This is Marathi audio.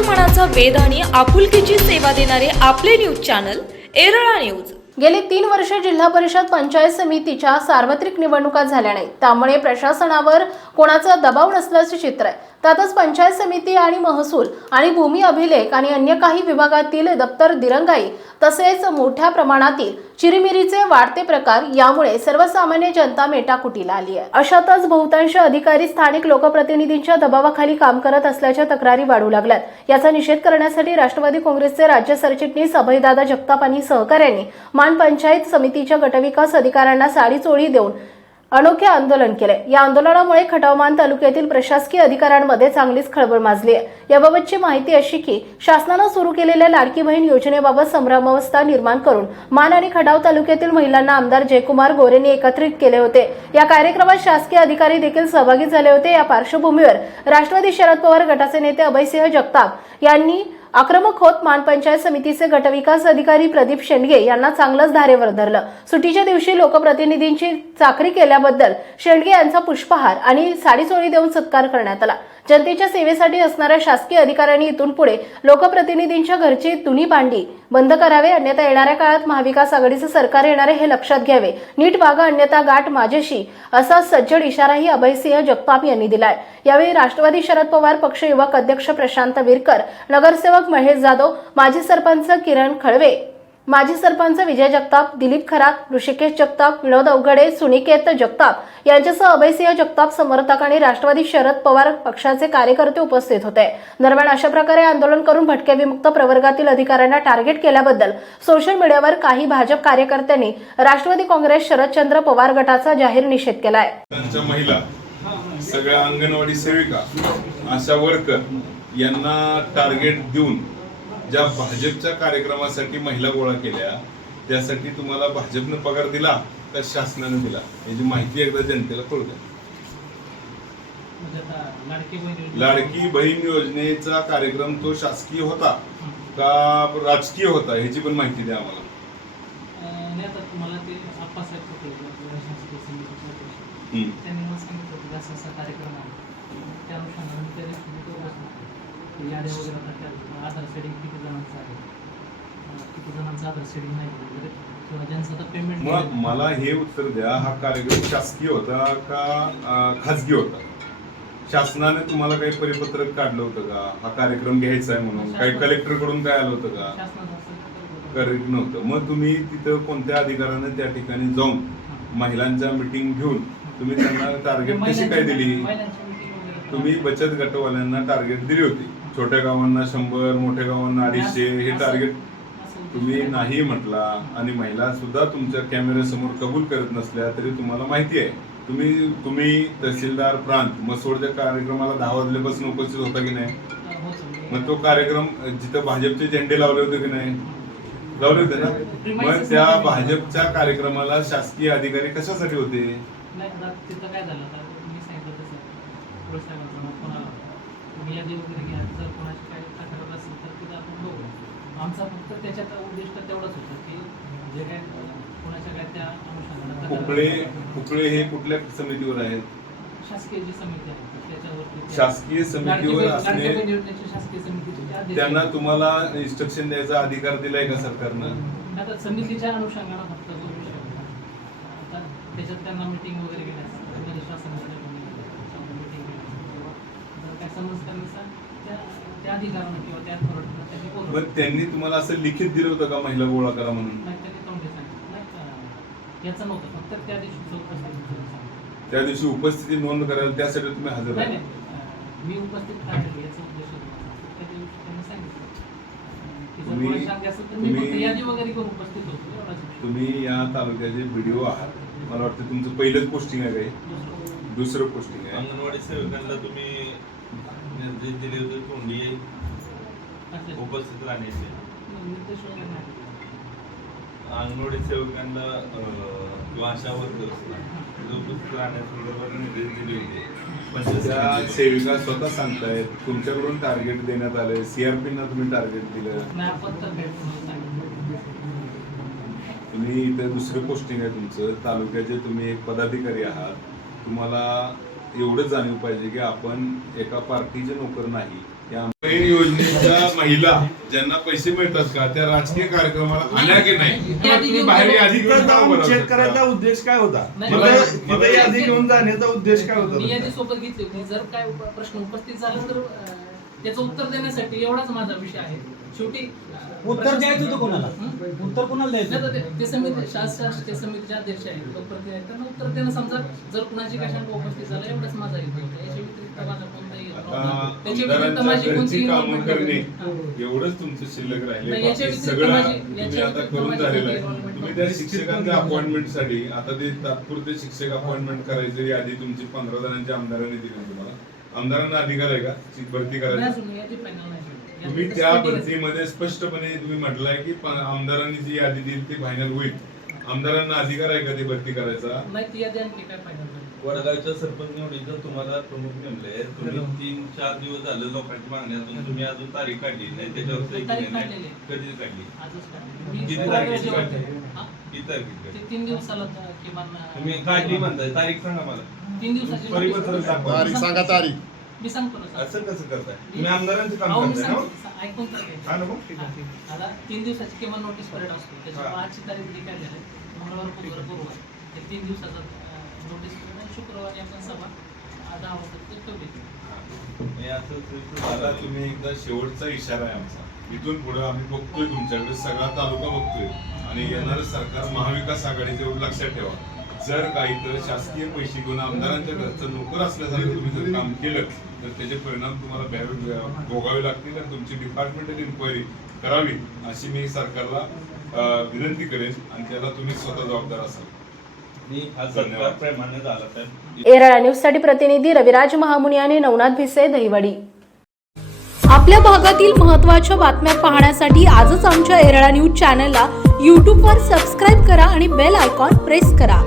मनाचा वेद आणि आपुलकीची सेवा देणारे आपले न्यूज चॅनल एरळा न्यूज. गेली तीन वर्षे जिल्हा परिषद पंचायत समितीच्या सार्वत्रिक निवडणुका झाल्या नाहीत. त्यामुळे प्रशासनावर कोणाचा दबाव नसल्याचे चित्र आहे. त्यातच पंचायत समिती आणि महसूल आणि भूमी अभिलेख आणि अन्य काही विभागातील दप्तर दिरंगाई तसेच मोठ्या प्रमाणातील चिरीमिरीचे वाढते प्रकार यामुळे सर्वसामान्य जनता मेटाकुटीला आली आहे. अशातच बहुतांश अधिकारी स्थानिक लोकप्रतिनिधींच्या दबावाखाली काम करत असल्याच्या तक्रारी वाढू लागल्यात. याचा निषेध करण्यासाठी राष्ट्रवादी काँग्रेसचे राज्य सरचिटणीस अभयदादा जगताप आणि सहकाऱ्यांनी मान पंचायत समितीच्या गटविकास अधिकाऱ्यांना साडी चोळी देऊन अनोखे आंदोलन केले. या आंदोलनामुळे खटावमान तालुक्यातील प्रशासकीय अधिकाऱ्यांमध्ये चांगलीच खळबळ माजली आहे याबाबतची माहिती अशी की शासनानं सुरू केलेल्या लाडकी बहीण योजनेबाबत संभ्रमावस्था निर्माण करून मान आणि खटाव तालुक्यातील महिलांना आमदार जयकुमार गोरेंनी एकत्रित केले होते. या कार्यक्रमात शासकीय अधिकारी देखील सहभागी झाले होते. या पार्श्वभूमीवर राष्ट्रवादी शरद पवार गटाचे नेते अभयसिंह जगताप यांनी आक्रमक होत मानपंचायत समितीचे गटविकास अधिकारी प्रदीप शेंडगे यांना चांगलंच धारेवर धरलं. सुट्टीच्या दिवशी लोकप्रतिनिधींची चाकरी केल्याबद्दल शेंडगे यांचा पुष्पहार आणि साडीचोळी देऊन सत्कार करण्यात आला. जनतेच्या सेवेसाठी असणाऱ्या शासकीय अधिकाऱ्यांनी इथून पुढे लोकप्रतिनिधींच्या घरची तुनी भांडी बंद करावे अन्यथा येणाऱ्या काळात महाविकास आघाडीचं सरकार येणारे हे लक्षात घ्यावे. नीट वागा अन्यथा गाठ माझ्याशी असा सज्जड इशाराही अभयसिंह जगताप यांनी दिलाय. यावेळी राष्ट्रवादी शरद पवार पक्ष युवक अध्यक्ष प्रशांत विरकर नगरसेवक महेश जाधव माजी सरपंच किरण खळवे माजी सरपंच विजय जगताप दिलीप खरात ऋषिकेश जगताप विनोद अवघडे सुनिकेत जगताप यांच्यासह अभयसिंह जगताप समर्थक आणि राष्ट्रवादी शरद पवार पक्षाचे कार्यकर्ते उपस्थित होते. दरम्यान अशा प्रकारे आंदोलन करून भटके विमुक्त प्रवर्गातील अधिकाऱ्यांना टार्गेट केल्याबद्दल सोशल मीडियावर काही भाजप कार्यकर्त्यांनी राष्ट्रवादी काँग्रेस शरदचंद्र पवार गटाचा जाहीर निषेध केलाय. महिला सगळ्या अंगणवाडी सेविका आशा वर्कर यांना टार्गेट देऊन ज्या भाजपच्या कार्यक्रमासाठी महिला गोळा केल्या त्यासाठी तुम्हाला भाजपनं पगार दिला का शासनानं दिला? याची माहिती एकदा जनतेला कळू द्या. म्हणजे लाडकी बहीण योजनेचा कार्यक्रम तो शासकीय होता का राजकीय होता? ह्याची पण माहिती द्या आम्हाला. त्यांनी कार्यक्रम याद्या वगैरे आता आधार सेडिंग किती जणांचं आहे? किती जणांचं आधार सेडिंग नाही वगैरे किंवा ज्यांचं आता पेमेंट मग मला हे उत्तर द्या हा कार्यक्रम शासकीय होता का खाजगी होता? शासनाने तुम्हाला काही परिपत्रक काढलं होतं का? हा कार्यक्रम घ्यायचा आहे म्हणून? काही कलेक्टरकडून काय आलं होतं का? करेक्ट नव्हतं. मग तुम्ही तिथं कोणत्या अधिकाऱ्याने त्या ठिकाणी जाऊन महिलांच्या मिटिंग घेऊन तुम्ही त्यांना टार्गेट कशी काय दिली? तुम्ही बचत गटवाल्यांना टार्गेट दिली होती. छोट्या गावांना शंभर मोठ्या गावांना अडीचशे हे टार्गेट तुम्ही नाही म्हटला आणि महिला सुद्धा तुमच्या कॅमेऱ्यासमोर कबूल करत नसल्या तरी तुम्हाला माहिती आहे. तुम्ही तुम्ही तहसीलदार प्रांत मसोडच्या कार्यक्रमाला दहा वाजल्यापासून उपस्थित होता की नाही. मग तो कार्यक्रम जिथं भाजपचे झेंडे लावले होते की नाही? लावले होते ना? मग त्या भाजपच्या कार्यक्रमाला शासकीय अधिकारी कशासाठी होते? यादी वगैरे घ्या. जर कोणाची काही तक्रार असेल तर तिथं आपण बघू. आमचा फक्त त्याच्यात उद्दिष्ट तेवढंच होतं की जे काय कोणाच्या काय त्या अनुषंगाने हे कुठल्या समितीवर आहेत? शासकीय जी समिती आहे त्याच्यावरती शासकीय समितीवर असणे- शासकीय समितीचे ते अध्यक्ष त्यांना. तुम्हाला इन्स्ट्रक्शन द्यायचा अधिकार दिलाय का सरकारनं? आता समितीच्या अनुषंगाने फक्त तो विषय त्याच्यात त्यांना मिटिंग वगैरे घेण्यास म्हणजे शासनाच्या समजताना त्या त्या अधिकारानं किंवा त्या अथॉरिटीनं त्यांनी बोलवलं मग त्यांनी तुम्हाला असं लिखित दिलं होतं का महिला गोळा करा म्हणून? नाही त्यांनी तोंडी सांगितलं नाही. का याचं नव्हतं. फक्त त्या दिवशी चौकशी सांगितलं त्या दिवशी उपस्थिती नोंद करायला त्यासाठी तुम्ही हजर नाही अं, मी उपस्थित राहिलो याचा उद्देश होता. त्या दिवशी त्यांनी सांगितलं. अं, की जर तुम्ही- कोणाची शंका असेल तर मी फक्त तुम्ही- यादी वगैरे करून उपस्थित होतो. एवढाच. विषय. तुम्ही या तालुक्याचे व्हिडिओ आहात. मला वाटतं तुमचं पहिलंच पोस्टिंग आहे काही. दुसरं- दुसरं पोस्टिंग आहे अंगणवाडी सेवकांना तुम्ही निर्देश दिले होते तोंडी. उपस्थित राहण्याचे. अंगणवाडी सेवकांना किंवा आशा वर्कर्सला उपस्थित राहण्यासंदर्भात निर्देश दिले होते पण त्या सेविका स्वतः सांगतायत तुमच्याकडून टार्गेट देण्यात आलंय सीआरपीना तुम्ही टार्गेट दिलं. तुम्ही इथे दुसरं पोस्टिंग आहे तुमचं तालुक्याचे तुम्ही एक पदाधिकारी आहात तुम्हाला एवढं जाणीव पाहिजे की आपण एका पार्टीचे नोकर नाही. या मेन योजनेच्या महिला ज्यांना पैसे मिळतात का त्या राजकीय कार्यक्रमाला आल्या की नाही? बाहेर यादी चेक करायचा उद्देश काय होता? नाही, मला- तिथं- मला- तिथं यादी घेऊन जाण्याचा उद्देश काय होता? मी यादी तुमचा? सोबत घेतली होती. जर काय उप- प्रश्न उपस्थित झाला तर अं, त्याचं उत्तर देण्यासाठी एवढाच माझा विषय आहे. शेवटी उत्तर द्यायचं होतं कोणाला? उत्तर कोणाला द्यायचं ते- ते समिती शासकीय समितीचे अध्यक्ष आहेत. लोकप्रतिनिधी आहेत. त्यांना उत्तर देणं समजा जर कुणाची कशांना उपस्थित झालं एवढंच माझा होता याच्या. एवढंच तुमचं शिल्लक राहिले सगळं आता करून झालेलं आहे. तुम्ही. त्या शिक्षकांच्या अपॉइंटमेंटसाठी आता ते तात्पुरते शिक्षक अपॉइंटमेंट करायचे यादी तुमची पंधरा जणांच्या आमदारांनी दिली तुम्हाला. आमदारांना अधिकार आहे का? ती भरती नाही करायची तुम्ही त्या. भरतीमध्ये स्पष्टपणे तुम्ही म्हटलंय की आमदारांनी जी यादी दिली ती फायनल होईल आमदारांना अधिकार आहे का ती भरती करायचा नाही ती यादी आणखी काय फायनल झाली वडगावच्या सरपंच निवडीचं तुम्हाला प्रमुख नेमले तुम्ही तीन चार दिवस झाले लोकांची मागणी अजून तुम्ही अजून तारीख काढली नाही त्याच्यावर सही तारीख केली नाही. कधी काढली आजच काढली. मी किती तारखेची काढली? हा? किती तारखेची? तीन दिवसाला किमान तुम्ही काढली म्हणताय तारीख सांगा मला तीन दिवसाची. तारीख सांगा तारीख मी सांगतो ना सर. असं कसं करताय तुम्ही आमदारांचं काम अहो, मी करताय ना. सा- ऐकून तर घ्या. हा ना मग ठीक. आहे, ठीक आहे. आता तीन दिवसाची किमान नोटीस पिरियड असतो त्याच्यामुळे हा. आजची तारीख जी काढलेली आहे मंगळवार बुधवार गुरुवार हे तीन दिवसाचा नोटीस पिरियड आहे शुक्रवारी आपण सभा दहा वाजता ते ठेवली हे असं सुरू आता झालं. तुम्ही एकदा शेवटचा इशारा आहे आमचा इथून पुढे आम्ही बघतोय तुमच्याकडे सगळा तालुका बघतोय आणि येणारं सरकार महाविकास आघाडीचे एवढं लक्षात ठेवा जर काही तर शासकीय पैसे घेऊन आमदारांच्या घरचं नोकर असल्यासारखं तुम्ही जर काम केलं तर त्याचे परिणाम तुम्हाला भ्यावे भोगावे लागतील आणि तुमची डिपार्टमेंटल इन्क्वायरी करावी अशी मी सरकारला विनंती करेन आणि त्याला तुम्ही स्वतः जबाबदार असाल. हा एरळा न्यूजसाठी प्रतिनिधी रविराज महामुनी आणि नवनाथ भिसे दहिवडी. आपल्या भागातील महत्त्वाच्या बातम्या पाहण्यासाठी आजच आमच्या एरळा न्यूज चॅनलला यूट्यूबवर सबस्क्राईब करा आणि बेल आयकॉन प्रेस करा.